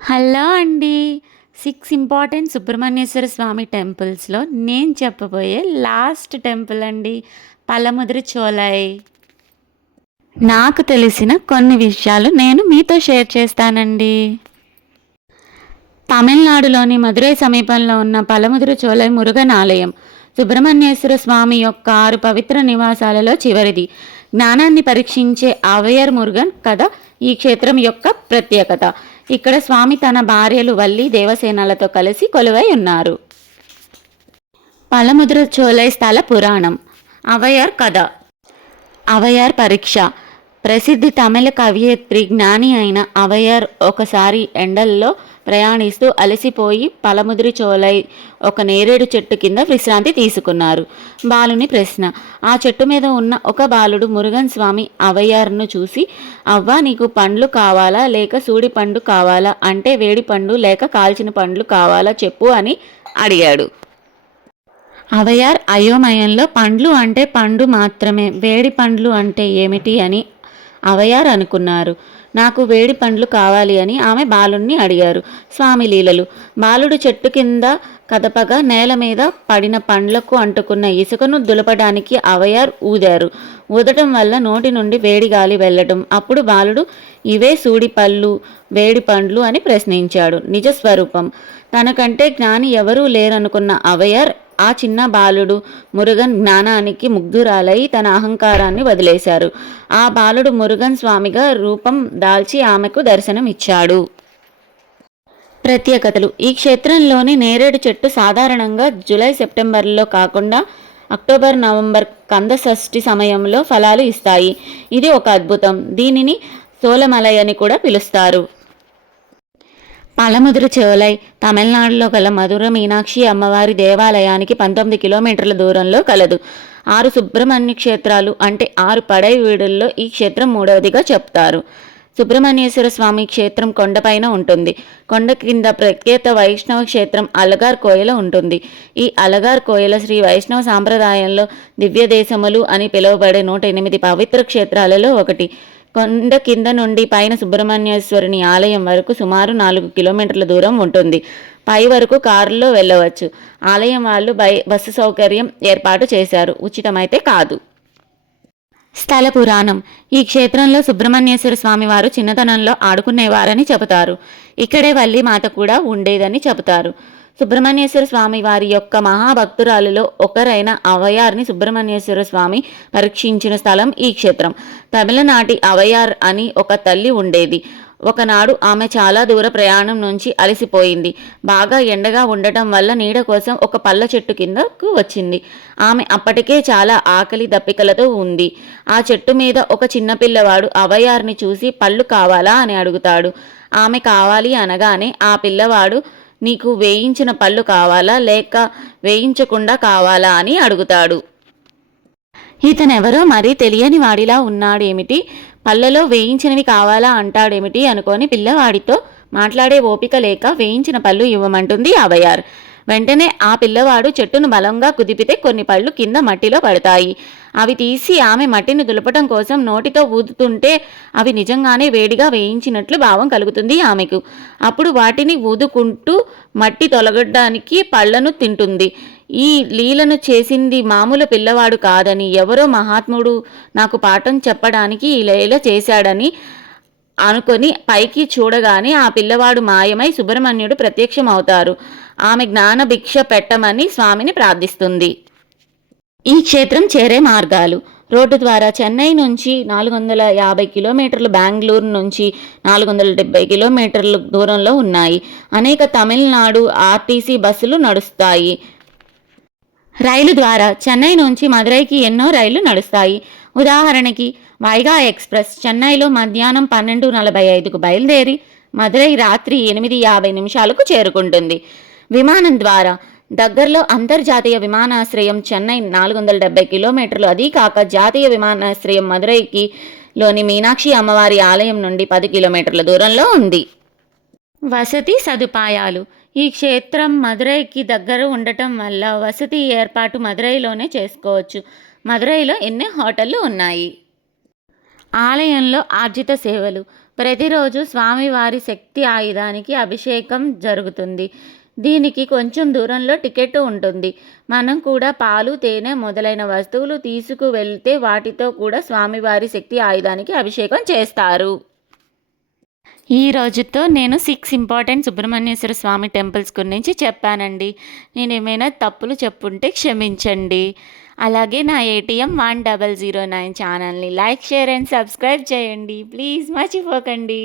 Hello అండి. 6 important Subrahmanyeswara స్వామి టెంపుల్స్‌లో నేను చెప్పబోయే లాస్ట్ టెంపుల్ అండి. పలముదిరి చోలై. నాకు తెలిసిన కొన్ని విషయాలు నేను మీతో షేర్ చేస్తానండి. తమిళనాడులోని మదురై సమీపంలో ఉన్న పలముదిరి చోలై మురుగన్ ఆలయం సుబ్రహ్మణ్యేశ్వర స్వామి యొక్క 6 పవిత్ర నివాసాలలో చివరిది. జ్ఞానాన్ని పరీక్షించే అవయర్ మురుగన్ కథ ఈ క్షేత్రం యొక్క ప్రత్యేకత. ఇక్కడ స్వామి తన భార్యలు వల్లి దేవసేనలతో కలిసి కొలువై ఉన్నారు. పలముద్ర చోలై స్థల పురాణం. అవయర్ కథ. అవయర్ పరీక్ష. ప్రసిద్ధి తమిళ కవయిత్రి జ్ఞాని అయిన అవయర్ ఒకసారి ఎండల్లో ప్రయాణిస్తూ అలసిపోయి పలముదిరి చోలై ఒక నేరేడు చెట్టు కింద విశ్రాంతి తీసుకున్నారు. బాలుని ప్రశ్న. ఆ చెట్టు మీద ఉన్న ఒక బాలుడు మురుగన్ స్వామి అవయర్ను చూసి, అవ్వా నీకు పండ్లు కావాలా లేక సూడి పండు కావాలా, అంటే వేడి పండు లేక కాల్చిన పండ్లు కావాలా చెప్పు అని అడిగాడు. అవయర్ అయోమయంలో పండ్లు అంటే పండు మాత్రమే, వేడి పండ్లు అంటే ఏమిటి అని అవయర్ అనుకున్నారు. నాకు వేడి పండ్లు కావాలి అని ఆమె బాలుణ్ణి అడిగారు. స్వామి లీలలు. బాలుడు చెట్టు కింద కదపగా నేల మీద పడిన పండ్లకు అంటుకున్న ఇసుకను దులపడానికి అవయర్ ఊదారు. ఊదటం వల్ల నోటి నుండి వేడి గాలి వెళ్ళటం. అప్పుడు బాలుడు ఇవే సూడి పళ్ళు, వేడి పండ్లు అని ప్రశ్నించాడు. నిజస్వరూపం. తనకంటే జ్ఞాని ఎవరూ లేరనుకున్న అవయర్ ఆ చిన్న బాలుడు మురుగన్ జ్ఞానానికి ముగ్ధురాలై తన అహంకారాన్ని వదిలేశారు. ఆ బాలుడు మురుగన్ స్వామిగా రూపం దాల్చి ఆమెకు దర్శనమిచ్చాడు. ప్రత్యేకతలు. ఈ క్షేత్రంలోని నేరేడు చెట్టు సాధారణంగా జూలై సెప్టెంబర్లో కాకుండా అక్టోబర్ నవంబర్ కంద షష్ఠి సమయంలో ఫలాలు ఇస్తాయి. ఇది ఒక అద్భుతం. దీనిని సోలమలై అని కూడా పిలుస్తారు. పలముదిరి చోలై తమిళనాడులో గల మధుర మీనాక్షి అమ్మవారి దేవాలయానికి 19 కిలోమీటర్ల దూరంలో కలదు. 6 సుబ్రహ్మణ్య క్షేత్రాలు అంటే 6 పడై వీడుల్లో ఈ క్షేత్రం మూడవదిగా చెప్తారు. సుబ్రహ్మణ్యేశ్వర స్వామి క్షేత్రం కొండపైన ఉంటుంది. కొండ కింద ప్రఖ్యాత వైష్ణవ క్షేత్రం అలగార్ కోయల ఉంటుంది. ఈ అలగార్ కోయల శ్రీ వైష్ణవ సాంప్రదాయంలో దివ్యదేశములు అని పిలువబడే 108 పవిత్ర క్షేత్రాలలో ఒకటి. కొండ కింద నుండి పైన సుబ్రహ్మణ్యేశ్వరుని ఆలయం వరకు సుమారు 4 కిలోమీటర్ల దూరం ఉంటుంది. పై వరకు కారులో వెళ్ళవచ్చు. ఆలయం వాళ్ళు బస్సు సౌకర్యం ఏర్పాటు చేశారు. ఉచితమైతే కాదు. స్థల పురాణం. ఈ క్షేత్రంలో సుబ్రహ్మణ్యేశ్వర స్వామి వారు చిన్నతనంలో ఆడుకునేవారని చెబుతారు. ఇక్కడే వల్లి మాత కూడా ఉండేదని చెబుతారు. సుబ్రహ్మణ్యేశ్వర స్వామి వారి యొక్క మహాభక్తురాలులో ఒకరైన అవయార్ని సుబ్రహ్మణ్యేశ్వర స్వామి పరీక్షించిన స్థలం ఈ క్షేత్రం. తమిళనాటి అవయార్ అని ఒక తల్లి ఉండేది. ఒకనాడు ఆమె చాలా దూర ప్రయాణం నుంచి అలసిపోయింది. బాగా ఎండగా ఉండటం వల్ల నీడ కోసం ఒక పళ్ళ చెట్టు కిందకు వచ్చింది. ఆమె అప్పటికే చాలా ఆకలి దప్పికలతో ఉంది. ఆ చెట్టు మీద ఒక చిన్నపిల్లవాడు అవయార్ని చూసి పళ్ళు కావాలా అని అడుగుతాడు. ఆమె కావాలి అనగానే ఆ పిల్లవాడు నీకు వేయించిన పళ్ళు కావాలా లేక వేయించకుండా కావాలా అని అడుగుతాడు. ఇతనెవరో మరీ తెలియని వాడిలా ఉన్నాడేమిటి, పళ్ళలో వేయించినవి కావాలా అంటాడేమిటి అనుకొని పిల్లవాడితో మాట్లాడే ఓపిక లేక వేయించిన పళ్ళు ఇవ్వమంటుంది అవయార్. వెంటనే ఆ పిల్లవాడు చెట్టును బలంగా కుదిపితే కొన్ని పళ్ళు కింద మట్టిలో పడతాయి. అవి తీసి ఆమె మట్టిని దులపటం కోసం నోటితో ఊదుతుంటే అవి నిజంగానే వేడిగా వేయించినట్లు భావం కలుగుతుంది ఆమెకు. అప్పుడు వాటిని ఊదుకుంటూ మట్టి తొలగడానికి పళ్ళను తింటుంది. ఈ లీలను చేసింది మామూలు పిల్లవాడు కాదని, ఎవరో మహాత్ముడు నాకు పాఠం చెప్పడానికి ఈ లీల చేశాడని అనుకొని పైకి చూడగానే ఆ పిల్లవాడు మాయమై సుబ్రహ్మణ్యుడు ప్రత్యక్షమవుతారు. ఆమె జ్ఞాన భిక్ష పెట్టమని స్వామిని ప్రార్థిస్తుంది. ఈ క్షేత్రం చేరే మార్గాలు. రోడ్డు ద్వారా చెన్నై నుంచి 450 కిలోమీటర్లు, బెంగళూరు నుంచి 470 కిలోమీటర్ల దూరంలో ఉన్నాయి. అనేక తమిళనాడు ఆర్టీసీ బస్సులు నడుస్తాయి. రైలు ద్వారా చెన్నై నుంచి మదురైకి ఎన్నో రైళ్లు నడుస్తాయి. ఉదాహరణకి వైగా ఎక్స్ప్రెస్ చెన్నైలో మధ్యాహ్నం 12:45కు బయలుదేరి మదురై రాత్రి 8:50 చేరుకుంటుంది. విమానం ద్వారా దగ్గరలో అంతర్జాతీయ విమానాశ్రయం చెన్నై 470 కిలోమీటర్లు. అదీ కాక జాతీయ విమానాశ్రయం మదురైకి లోని మీనాక్షి అమ్మవారి ఆలయం నుండి 10 కిలోమీటర్ల దూరంలో ఉంది. వసతి సదుపాయాలు. ఈ క్షేత్రం మదురైకి దగ్గర ఉండటం వల్ల వసతి ఏర్పాటు మదురైలోనే చేసుకోవచ్చు. మదురైలో ఎన్నో హోటళ్లు ఉన్నాయి. ఆలయంలో ఆర్జిత సేవలు. ప్రతిరోజు స్వామివారి శక్తి ఆయుధానికి అభిషేకం జరుగుతుంది. దీనికి కొంచెం దూరంలో టికెట్ ఉంటుంది. మనం కూడా పాలు, తేనె మొదలైన వస్తువులు తీసుకువెళ్తే వాటితో కూడా స్వామివారి శక్తి ఆయుధానికి అభిషేకం చేస్తారు. ఈ రోజుతో నేను 6 ఇంపార్టెంట్ సుబ్రహ్మణ్యేశ్వర స్వామి టెంపుల్స్ గురించి చెప్పానండి. నేను ఏమైనా తప్పులు చెప్పుంటే క్షమించండి. అలాగే నా ATM 1009 ఛానల్ని లైక్, షేర్ అండ్ సబ్స్క్రైబ్ చేయండి. ప్లీజ్ మర్చిపోకండి.